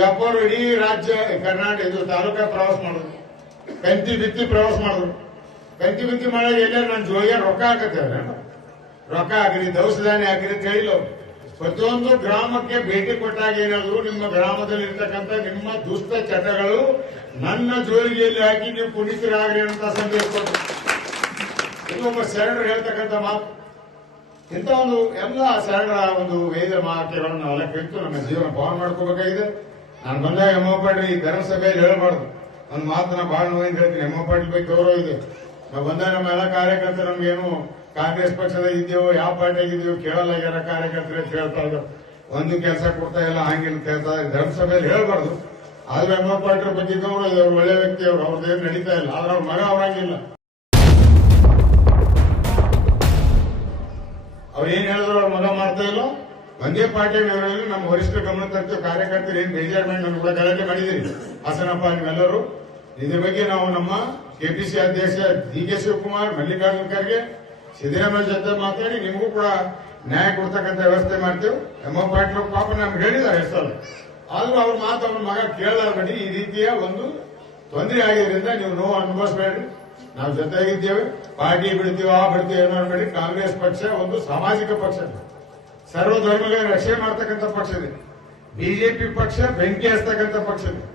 ವ್ಯಾಪಾರ ಇಡೀ ರಾಜ್ಯ ಕರ್ನಾಟಕ ಇದು ತಾಲೂಕಾ ಪ್ರವಾಸ ಮಾಡಿದ್ರು, ಕಂತಿ ಬಿತ್ತಿ ಪ್ರವಾಸ ಮಾಡಿದ್ರು. ಕಂತಿ ಬಿತ್ತಿ ಮಾಡಾಗ ಎಲ್ಲಾರು ನನ್ನ ಜೋಳಿಗೆ ರೊಕ್ಕ ಹಾಕತ್ತೇವೆ, ರೊಕ್ಕ ಹಾಕಿರಿ, ದವಸ ಧಾನ್ಯ ಹಾಕಿರಿ ಅಂತ ಹೇಳಿಲ್ಲ. ಪ್ರತಿಯೊಂದು ಗ್ರಾಮಕ್ಕೆ ಭೇಟಿ ಕೊಟ್ಟಾಗ ಏನಾದ್ರು ನಿಮ್ಮ ಗ್ರಾಮದಲ್ಲಿ ಇರ್ತಕ್ಕಂಥ ನಿಮ್ಮ ದುಷ್ಟ ಚಟಗಳು ನನ್ನ ಜೋಳಿಗೆಯಲ್ಲಿ ಹಾಕಿ ನೀವು ಪುನೀತರಾಗ್ರಿ ಅಂತ ಸಂದೇಶ ಕೊಟ್ಟರು. ಇದು ಒಬ್ಬ ಶರಣರು ಹೇಳ್ತಕ್ಕಂಥ ಮಾತು. ಇಂಥ ಒಂದು ಎಲ್ಲ ಶರಣರ ಒಂದು ವೇದ ವಾಕ್ಯಗಳನ್ನು ನಾವೆಲ್ಲ ಕೇಳ್ತು ನಮ್ಮ ಜೀವನ ಪಾವನ ಮಾಡ್ಕೋಬೇಕಾಗಿದೆ. ನಾನು ಬಂದಾಗ ಎಮ್ಮ ಪಾಟೀಲ್ ಈ ಧರ್ಮಸಭೆಯಲ್ಲಿ ಹೇಳಬಾರ್ದು, ಒಂದು ಮಾತನ್ನ ಬಹಳ ನೋವಿಂದ ಹೇಳ್ತೀನಿ. ಎಮ್ಮ ಪಾಟೀಲ್ ಬಗ್ಗೆ ಗೌರವ ಇದೆ. ನಾವು ಬಂದಾಗ ನಮ್ಮ ಎಲ್ಲ ಕಾರ್ಯಕರ್ತರು ನಮ್ಗೇನು ಕಾಂಗ್ರೆಸ್ ಪಕ್ಷದಾಗ ಇದ್ದೇವೋ ಯಾವ ಪಾರ್ಟಿಯಾಗಿದ್ದೀವೋ ಕೇಳಲ್ಲ, ಯಾರ ಕಾರ್ಯಕರ್ತರು ಅಂತ ಹೇಳ್ತಾ ಇದ್ರು, ಒಂದು ಕೆಲಸ ಕೊಡ್ತಾ ಇಲ್ಲ ಹಂಗಿಲ್ಲ ಕೇಳ್ತಾ ಧರ್ಮಸಭೆಯಲ್ಲಿ ಹೇಳ್ಬಾರ್ದು. ಆದ್ರೆ ಎಮ್ಮ ಪಾಟೀಲ್ ಬಗ್ಗೆ ಗೌರವ ಇದೆ, ಅವ್ರು ಒಳ್ಳೆ ವ್ಯಕ್ತಿ, ಅವ್ರದ್ದೇನು ನಡೀತಾ ಇಲ್ಲ. ಆದ್ರೆ ಅವ್ರ ಮಗ ಅವರಂಗಿಲ್ಲ. ಅವ್ರೇನ್ ಹೇಳಿದ್ರು ಅವ್ರ ಮಗ ಮಾಡ್ತಾ ಇಲ್ಲ. ಒಂದೇ ಪಾರ್ಟಿಯಲ್ಲಿ ನಮ್ಮ ವರಿಷ್ಠ ಗಮನ ತರ್ತೀವಿ, ಕಾರ್ಯಕರ್ತರು ಏನ್ ಬೇಜಾರು ಮಾಡಿ ನಮ್ಗೆ ಕೂಡ ಗಲಾಟೆ ಮಾಡಿದಿರಿ ಹಾಸನಪ್ಪ ನೀವೆಲ್ಲರೂ. ಇದ್ರ ಬಗ್ಗೆ ನಾವು ನಮ್ಮ ಕೆಪಿಸಿ ಅಧ್ಯಕ್ಷ ಡಿ.ಕೆ. ಶಿವಕುಮಾರ್, ಮಲ್ಲಿಕಾರ್ಜುನ ಖರ್ಗೆ, ಸಿದ್ದರಾಮಯ್ಯ ಜೊತೆ ಮಾತಾಡಿ ನಿಮಗೂ ಕೂಡ ನ್ಯಾಯ ಕೊಡ್ತಕ್ಕಂಥ ವ್ಯವಸ್ಥೆ ಮಾಡ್ತೇವೆ. ಎಮ್ಮ ಪಾಟೀಲ್ ಪಾಪ ನಮ್ಗೆ ಹೇಳಿದ್ದಾರೆ ಹೆಸರು, ಆದ್ರೂ ಅವ್ರ ಮಾತು ಅವ್ರ ಮಗ ಕೇಳಲಾರ್ಬೇಡಿ. ಈ ರೀತಿಯ ಒಂದು ತೊಂದರೆ ಆಗಿದ್ರಿಂದ ನೀವು ನೋವು ಅನುಭವಿಸಬೇಡ್ರಿ. ನಾವು ಜೊತೆಗಿದ್ದೇವೆ. ಪಾರ್ಟಿ ಬಿಡ್ತೀವಿ ಆ ಬಿಡ್ತೀವಿ ಅನ್ನೋಬೇಡಿ. ಕಾಂಗ್ರೆಸ್ ಪಕ್ಷ ಒಂದು ಸಾಮಾಜಿಕ ಪಕ್ಷ, ಸರ್ವ ಧರ್ಮಗಳ ರಕ್ಷಣೆ ಮಾಡ್ತಕ್ಕಂಥ ಪಕ್ಷ ಇದೆ. ಬಿಜೆಪಿ ಪಕ್ಷ ಬೆಂಕಿ ಹಚ್ಚತಕ್ಕಂಥ ಪಕ್ಷ ಇದೆ.